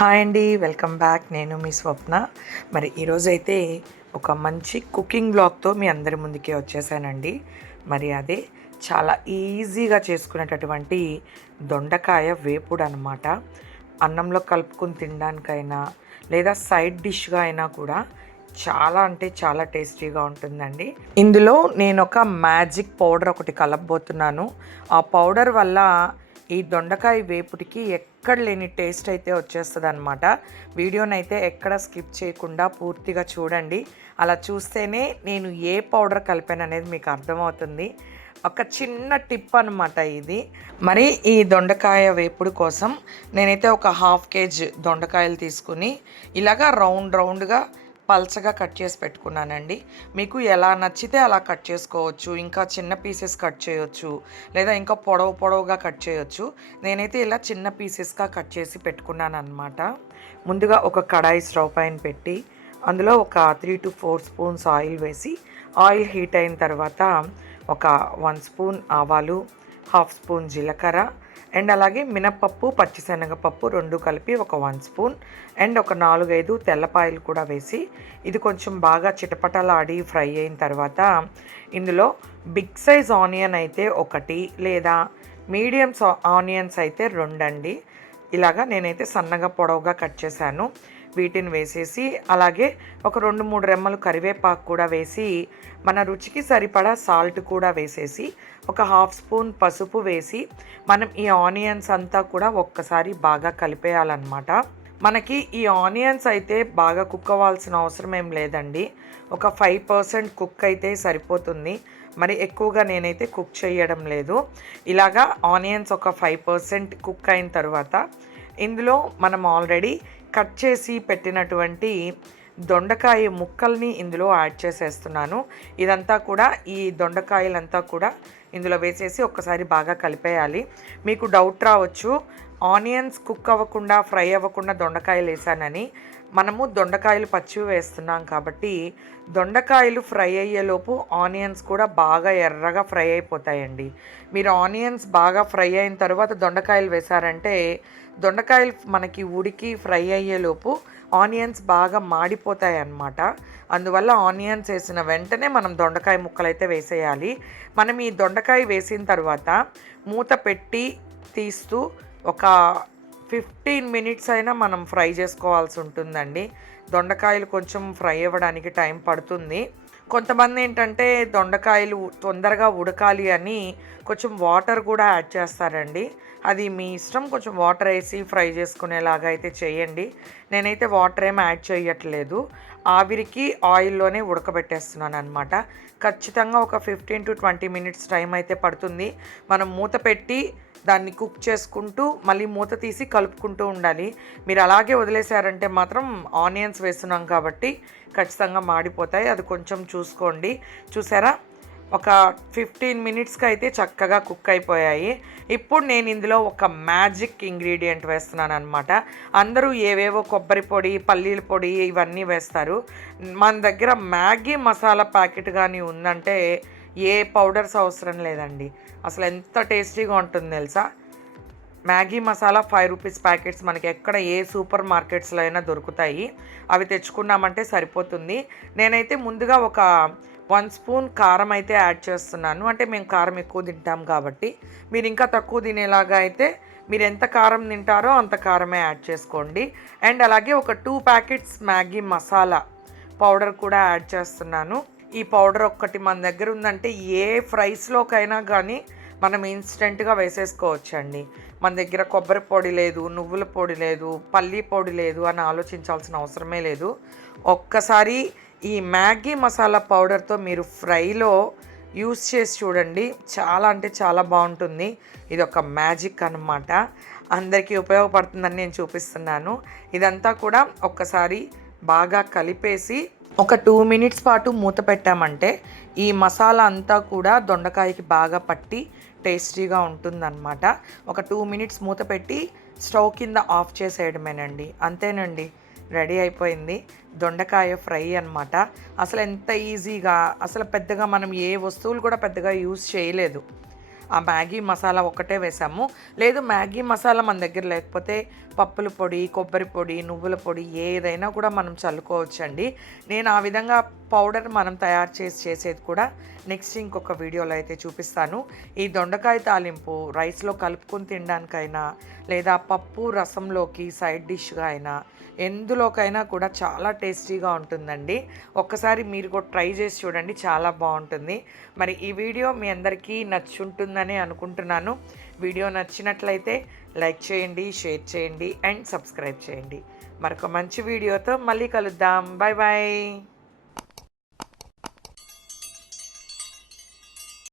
Hi అండి welcome back. నేను మీ స్వప్న. మరి ఈరోజైతే ఒక మంచి కుకింగ్ బ్లాగ్తో మీ అందరి ముందుకే వచ్చేసానండి. మరి అదే చాలా ఈజీగా చేసుకునేటటువంటి దొండకాయ వేపుడు అనమాట అన్నంలో కలుపుకొని తినడానికైనా లేదా సైడ్ డిష్గా అయినా కూడా చాలా అంటే చాలా టేస్టీగా ఉంటుందండి. ఇందులో నేను ఒక మ్యాజిక్ పౌడర్ ఒకటి కలపబోతున్నాను. ఆ పౌడర్ వల్ల ఈ దొండకాయ వేపుడికి ఎక్కడ లేని టేస్ట్ అయితే వచ్చేస్తుంది అనమాట వీడియోనైతే ఎక్కడ స్కిప్ చేయకుండా పూర్తిగా చూడండి. అలా చూస్తేనే నేను ఏ పౌడర్ కలిపాను అనేది మీకు అర్థమవుతుంది. ఒక చిన్న టిప్ అనమాట ఇది. మరి ఈ దొండకాయ వేపుడు కోసం నేనైతే ఒక హాఫ్ కేజీ దొండకాయలు తీసుకుని ఇలాగా రౌండ్ రౌండ్గా పల్చగా కట్ చేసి పెట్టుకున్నానండి. మీకు ఎలా నచ్చితే అలా కట్ చేసుకోవచ్చు ఇంకా చిన్న పీసెస్ కట్ చేయొచ్చు లేదా ఇంకా పొడవు పొడవుగా కట్ చేయొచ్చు. నేనైతే ఇలా చిన్న పీసెస్గా కట్ చేసి పెట్టుకున్నాను అనమాట ముందుగా ఒక కడాయి స్టవ్ పైన పెట్టి అందులో ఒక three two four spoons oil వేసి ఆయిల్ హీట్ అయిన తర్వాత ఒక వన్ స్పూన్ ఆవాలు హాఫ్ స్పూన్ జీలకర్ర అండ్ అలాగే మినప్పప్పు పచ్చిశనగపప్పు రెండు కలిపి ఒక వన్ స్పూన్. అండ్ ఒక నాలుగైదు తెల్లపాయలు కూడా వేసి ఇది కొంచెం బాగా చిటపటలాడి ఫ్రై అయిన తర్వాత ఇందులో బిగ్ సైజ్ ఆనియన్ అయితే ఒకటి లేదా మీడియం ఆనియన్స్ అయితే రెండండి. ఇలాగా నేనైతే సన్నగా పొడవుగా కట్ చేశాను. వీటిని వేసేసి అలాగే ఒక రెండు మూడు రెమ్మలు కరివేపాకు కూడా వేసి మన రుచికి సరిపడా సాల్ట్ కూడా వేసేసి ఒక హాఫ్ స్పూన్ పసుపు వేసి మనం ఈ ఆనియన్స్ అంతా కూడా ఒక్కసారి బాగా కలిపేయాలన్నమాట. మనకి ఈ ఆనియన్స్ అయితే బాగా కుక్ అవ్వాల్సిన అవసరం ఏం లేదండి. ఒక ఫైవ్ పర్సెంట్ కుక్ అయితే సరిపోతుంది. మరి ఎక్కువగా నేనైతే కుక్ చేయడం లేదు. ఇలాగా ఆనియన్స్ ఒక ఫైవ్ పర్సెంట్ కుక్ అయిన తర్వాత ఇందులో మనం ఆల్రెడీ కట్ చేసి పెట్టినటువంటి దొండకాయ ముక్కల్ని ఇందులో యాడ్ చేసేస్తున్నాను. ఇదంతా కూడా ఈ దొండకాయలంతా కూడా ఇందులో వేసేసి ఒక్కసారి బాగా కలిపేయాలి. మీకు డౌట్ రావచ్చు ఆనియన్స్ కుక్ అవ్వకుండా ఫ్రై అవ్వకుండా దొండకాయలు వేసానని. మనము దొండకాయలు పచ్చివి వేస్తున్నాం కాబట్టి దొండకాయలు ఫ్రై అయ్యేలోపు ఆనియన్స్ కూడా బాగా ఎర్రగా ఫ్రై అయిపోతాయండి. మీరు ఆనియన్స్ బాగా ఫ్రై అయిన తర్వాత దొండకాయలు వేశారంటే దొండకాయలు మనకి ఉడికి ఫ్రై అయ్యేలోపు ఆనియన్స్ బాగా మాడిపోతాయి అన్నమాట అందువల్ల ఆనియన్స్ వేసిన వెంటనే మనం దొండకాయ ముక్కలు అయితే వేసేయాలి. మనం ఈ దొండకాయ వేసిన తర్వాత మూత పెట్టి తీస్తూ ఒక ఫిఫ్టీన్ మినిట్స్ అయినా మనం ఫ్రై చేసుకోవాల్సి ఉంటుందండి. దొండకాయలు కొంచెం ఫ్రై అవ్వడానికి టైం పడుతుంది. కొంతమంది ఏంటంటే దొండకాయలు తొందరగా ఉడకాలి అని కొంచెం వాటర్ కూడా యాడ్ చేస్తారండి. అది మీ ఇష్టం కొంచెం వాటర్ వేసి ఫ్రై చేసుకునేలాగా అయితే చేయండి. నేనైతే వాటర్ ఏం యాడ్ చేయట్లేదు. ఆవిరికి ఆయిల్లోనే ఉడకబెట్టేస్తున్నాను అనమాట ఖచ్చితంగా ఒక fifteen to twenty minutes time అయితే పడుతుంది. మనం మూత పెట్టి దాన్ని కుక్ చేసుకుంటూ మళ్ళీ మూత తీసి కలుపుకుంటూ ఉండాలి. మీరు అలాగే వదిలేశారంటే మాత్రం ఆనియన్స్ వేస్తున్నాం కాబట్టి ఖచ్చితంగా మాడిపోతాయి. అది కొంచెం చూసుకోండి. చూసారా? ఒక ఫిఫ్టీన్ మినిట్స్కి అయితే చక్కగా కుక్ అయిపోయాయి. ఇప్పుడు నేను ఇందులో ఒక మ్యాజిక్ ఇంగ్రీడియంట్ వేస్తున్నాను అనమాట అందరూ ఏవేవో కొబ్బరి పొడి పల్లీల పొడి ఇవన్నీ వేస్తారు. మన దగ్గర మ్యాగీ మసాలా ప్యాకెట్ కానీ ఉందంటే ఏ పౌడర్స్ అవసరం లేదండి. అసలు ఎంత టేస్టీగా ఉంటుంది తెలుసా? Maggi masala five rupees packets మనకి ఎక్కడ ఏ సూపర్ మార్కెట్స్లో అయినా దొరుకుతాయి. అవి తెచ్చుకున్నామంటే సరిపోతుంది. నేనైతే ముందుగా ఒక వన్ స్పూన్ కారం అయితే యాడ్ చేస్తున్నాను. అంటే మేము కారం ఎక్కువ తింటాం కాబట్టి. మీరు ఇంకా తక్కువ తినేలాగా అయితే మీరు ఎంత కారం తింటారో అంత కారమే యాడ్ చేసుకోండి. అండ్ అలాగే ఒక two packets Maggi masala powder కూడా యాడ్ చేస్తున్నాను. ఈ పౌడర్ ఒక్కటి మన దగ్గర ఉందంటే ఏ ఫ్రైస్లోకైనా కానీ మనం ఇన్స్టెంట్గా వేసేసుకోవచ్చండి. మన దగ్గర కొబ్బరి పొడి లేదు నువ్వుల పొడి లేదు పల్లీ పొడి లేదు అని ఆలోచించాల్సిన అవసరమే లేదు. ఒక్కసారి ఈ మ్యాగీ మసాలా పౌడర్తో మీరు ఫ్రైలో యూస్ చేసి చూడండి. చాలా అంటే చాలా బాగుంటుంది. ఇది ఒక మ్యాజిక్ అనమాట అందరికీ ఉపయోగపడుతుందని నేను చూపిస్తున్నాను. ఇదంతా కూడా ఒక్కసారి బాగా కలిపేసి ఒక టూ మినిట్స్ పాటు మూత పెట్టామంటే ఈ మసాలా అంతా కూడా దొండకాయకి బాగా పట్టి టేస్టీగా ఉంటుందన్నమాట. ఒక టూ మినిట్స్ మూత పెట్టి స్టవ్ కింద ఆఫ్ చేసేయడమేనండి. అంతేనండి రెడీ అయిపోయింది. దొండకాయ ఫ్రై అనమాట అసలు ఎంత ఈజీగా అసలు పెద్దగా మనం ఏ వస్తువులు కూడా పెద్దగా యూజ్ చేయలేదు. ఆ మ్యాగీ మసాలా ఒకటే వేసాము. లేదు మ్యాగీ మసాలా మన దగ్గర లేకపోతే పప్పుల పొడి కొబ్బరి పొడి నువ్వుల పొడి ఏదైనా కూడా మనం చల్లుకోవచ్చండి. నేను ఆ విధంగా పౌడర్ మనం తయారు చేసి చేసేది కూడా నెక్స్ట్ ఇంకొక వీడియోలో అయితే చూపిస్తాను. ఈ దొండకాయ తాలింపు రైస్లో కలుపుకొని తినడానికైనా లేదా పప్పు రసంలోకి సైడ్ డిష్గా అయినా ఎందులోకైనా కూడా చాలా టేస్టీగా ఉంటుందండి. ఒక్కసారి మీరు కూడా ట్రై చేసి చూడండి చాలా బాగుంటుంది. మరి ఈ వీడియో మీ అందరికీ నచ్చుంటుందని అనుకుంటున్నాను. వీడియో నచ్చినట్లయితే లైక్ చేయండి షేర్ చేయండి అండ్ సబ్స్క్రైబ్ చేయండి. మరొక మంచి వీడియోతో మళ్ళీ కలుద్దాం. Bye bye